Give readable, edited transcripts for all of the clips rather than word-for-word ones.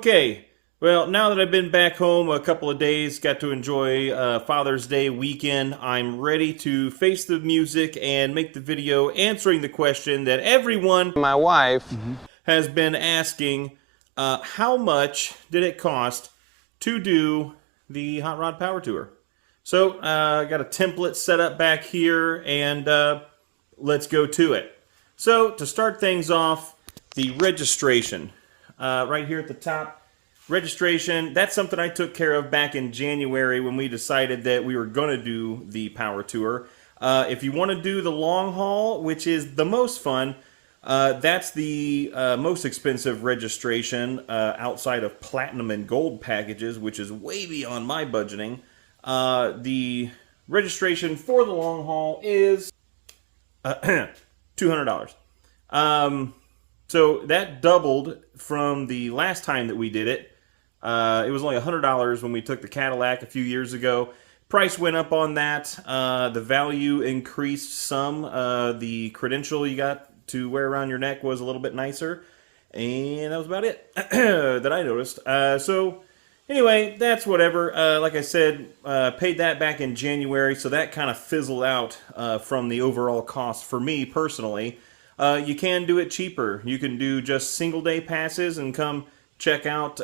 Okay, well, now that I've been back home a couple of days, got to enjoy Father's Day weekend, I'm ready to face the music and make the video answering the question that everyone My wife has been asking, how much did it cost to do the Hot Rod Power Tour? So, I got a template set up back here, and let's go to it. So, to start things off, the registration. Right here at the top, registration, that's something I took care of back in January when we decided that we were going to do the Power Tour. If you want to do the long haul, which is the most fun, that's the most expensive registration outside of platinum and gold packages, which is way beyond my budgeting. The registration for the long haul is $200. So that doubled from the last time that we did it. It was only $100 when we took the Cadillac a few years ago. Price went up on that. The value increased some. The credential you got to wear around your neck was a little bit nicer. And that was about it that I noticed. So anyway, that's whatever. Like I said, paid that back in January, so that kind of fizzled out from the overall cost for me personally. You can do it cheaper. You can do just single-day passes and come check out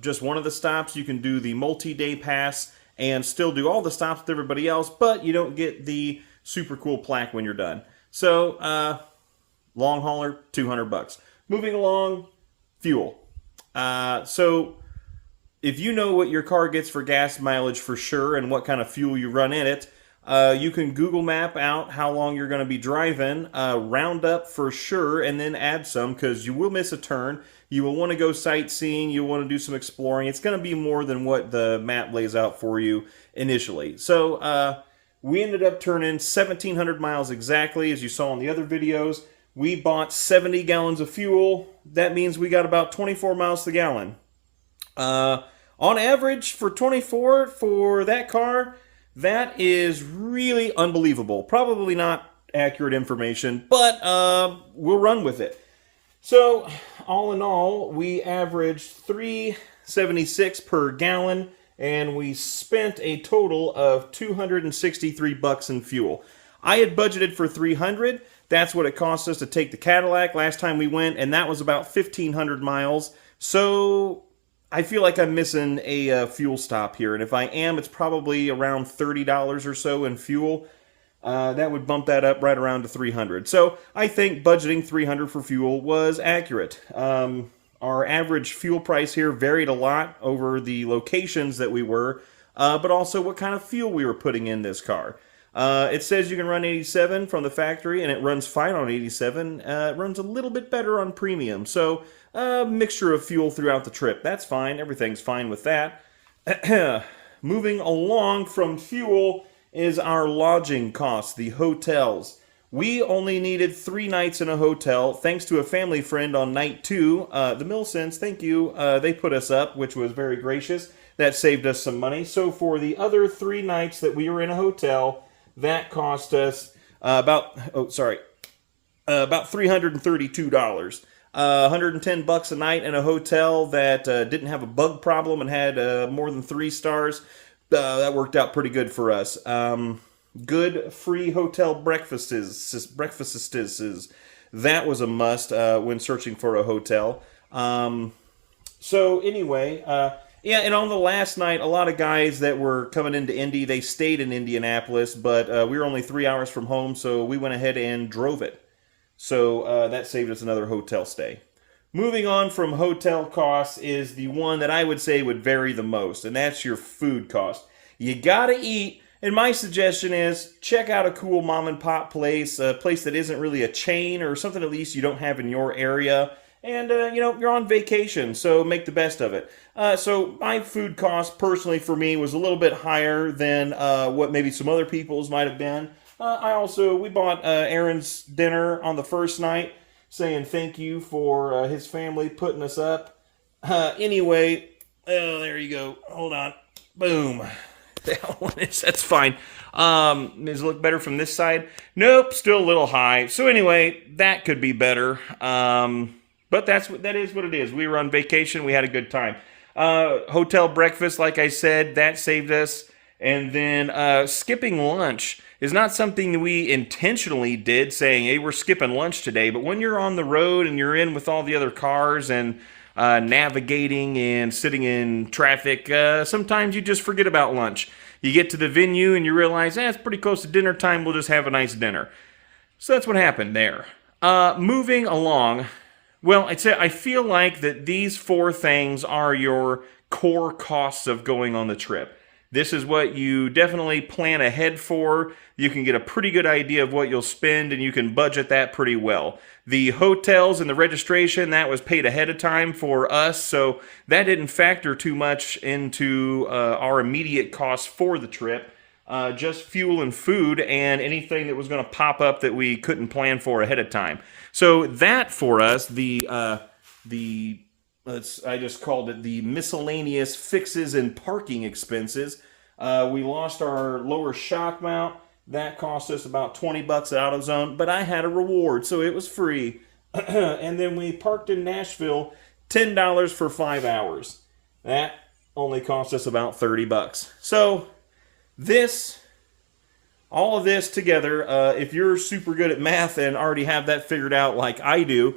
just one of the stops. You can do the multi-day pass and still do all the stops with everybody else, but you don't get the super cool plaque when you're done. So, long hauler, $200. Moving along, fuel. So, if you know what your car gets for gas mileage for sure and what kind of fuel you run in it, you can Google map out how long you're going to be driving, round up for sure, and then add some because you will miss a turn. You will want to go sightseeing. You'll want to do some exploring. It's going to be more than what the map lays out for you initially. So we ended up turning 1,700 miles exactly, as you saw in the other videos. We bought 70 gallons of fuel. That means we got about 24 miles to the gallon. On average, for 24 for that car, that is really unbelievable. Probably not accurate information, but we'll run with it. So, all in all, we averaged $3.76 per gallon, and we spent a total of $263 in fuel. I had budgeted for $300. That's what it cost us to take the Cadillac last time we went, and that was about 1,500 miles. So I feel like I'm missing a fuel stop here, and if I am, it's probably around $30 or so in fuel. That would bump that up right around to $300. So I think budgeting $300 for fuel was accurate. Our average fuel price here varied a lot over the locations that we were, but also what kind of fuel we were putting in this car. It says you can run 87 from the factory, and it runs fine on 87. It runs a little bit better on premium, so a mixture of fuel throughout the trip. That's fine. Everything's fine with that. Moving along from fuel is our lodging costs, the hotels. We only needed 3 nights in a hotel, thanks to a family friend on night 2. The Millsons, thank you. They put us up, which was very gracious. That saved us some money. So for the other 3 nights that we were in a hotel, that cost us about $332. $110 a night in a hotel that didn't have a bug problem and had more than 3 stars. That worked out pretty good for us. Good free hotel breakfasts. That was a must when searching for a hotel. So anyway, yeah, and on the last night, a lot of guys that were coming into Indy, they stayed in Indianapolis, but we were only 3 hours from home, so we went ahead and drove it. So that saved us another hotel stay. Moving on from hotel costs is the one that I would say would vary the most, and that's your food cost. You gotta eat, and my suggestion is check out a cool mom and pop place, a place that isn't really a chain or something at least you don't have in your area. And, you know, you're on vacation, so make the best of it. So my food cost, personally, for me, was a little bit higher than what maybe some other people's might have been. We bought Aaron's dinner on the first night, saying thank you for his family putting us up. Anyway, there you go. Hold on. Boom. That's fine. Does it look better from this side? Nope, still a little high. So anyway, that could be better. But that is what it is. We were on vacation. We had a good time. Hotel breakfast, like I said, that saved us. And then skipping lunch is not something we intentionally did, saying, hey, we're skipping lunch today. But when you're on the road and you're in with all the other cars and navigating and sitting in traffic, sometimes you just forget about lunch. You get to the venue and you realize, it's pretty close to dinner time. We'll just have a nice dinner. So that's what happened there. Moving along, well, I feel like that these four things are your core costs of going on the trip. This is what you definitely plan ahead for. You can get a pretty good idea of what you'll spend, and you can budget that pretty well. The hotels and the registration, that was paid ahead of time for us, so that didn't factor too much into our immediate costs for the trip. Just fuel and food and anything that was going to pop up that we couldn't plan for ahead of time. So that for us, I just called it the miscellaneous fixes and parking expenses. We lost our lower shock mount. That cost us about 20 bucks at AutoZone, but I had a reward, so it was free. And then we parked in Nashville, $10 for 5 hours. That only cost us about 30 bucks. So all of this together, if you're super good at math and already have that figured out like I do,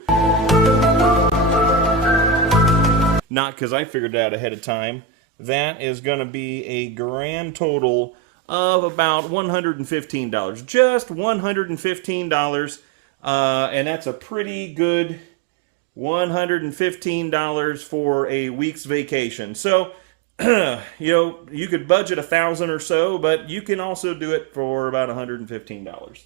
not because I figured it out ahead of time, that is going to be a grand total of about $115. Just $115, and that's a pretty good $115 for a week's vacation. So, you could budget $1,000 or so, but you can also do it for about $115.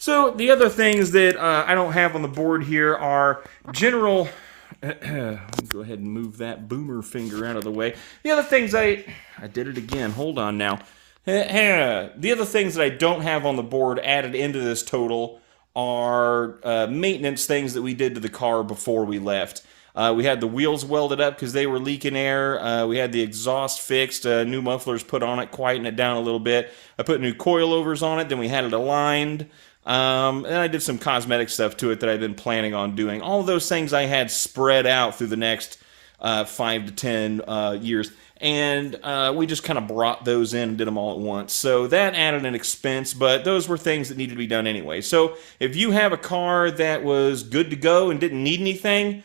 So the other things that I don't have on the board here are general. Go ahead and move that boomer finger out of the way. The other things I did it again. Hold on now. The other things that I don't have on the board added into this total are maintenance things that we did to the car before we left. We had the wheels welded up because they were leaking air. We had the exhaust fixed, new mufflers put on it, quieting it down a little bit. I put new coilovers on it, then we had it aligned. And I did some cosmetic stuff to it that I've been planning on doing. All of those things I had spread out through the next 5 to 10 years. And we just kind of brought those in and did them all at once. So that added an expense, but those were things that needed to be done anyway. So if you have a car that was good to go and didn't need anything,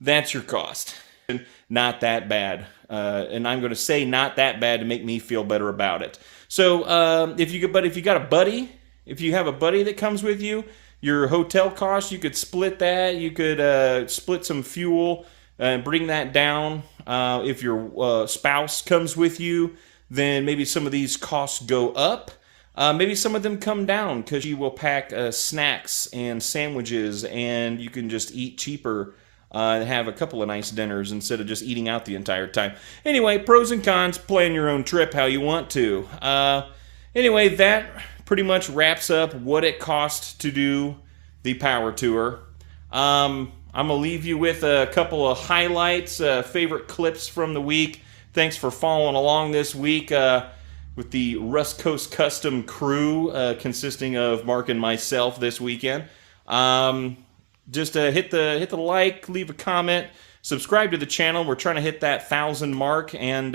that's your cost. Not that bad. And I'm going to say not that bad to make me feel better about it. So if you got a buddy, if you have a buddy that comes with you, your hotel costs, you could split that. You could split some fuel and bring that down. If your spouse comes with you, then maybe some of these costs go up. Maybe some of them come down because you will pack snacks and sandwiches, and you can just eat cheaper and have a couple of nice dinners instead of just eating out the entire time. Anyway, pros and cons, plan your own trip how you want to. Anyway, that pretty much wraps up what it costs to do the power tour. I'm going to leave you with a couple of highlights, favorite clips from the week. Thanks for following along this week with the Rust Coast Custom crew consisting of Mark and myself this weekend. Just hit the like, leave a comment, subscribe to the channel. We're trying to hit that 1,000 mark and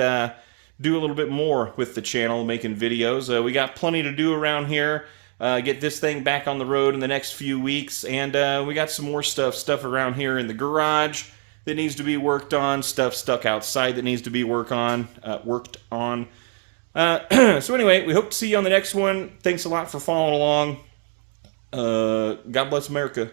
do a little bit more with the channel, making videos. We got plenty to do around here. Get this thing back on the road in the next few weeks, and we got some more stuff around here in the garage that needs to be worked on, stuff stuck outside that needs to be worked on. So anyway, we hope to see you on the next one. Thanks a lot for following along. God bless America.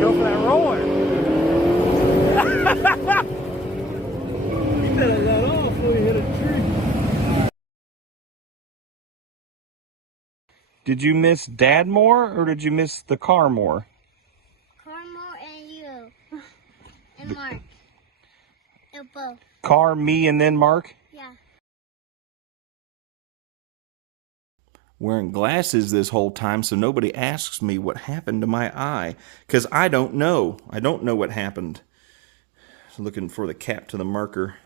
Go for that roller. You better let off before you hit a tree. Did you miss Dad more, or did you miss the car more? Carmel and you. And Mark. And both. Car, me, and then Mark? Yeah. Wearing glasses this whole time so nobody asks me what happened to my eye, because I don't know. I don't know what happened. Looking for the cap to the marker.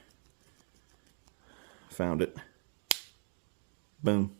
Found it. Boom.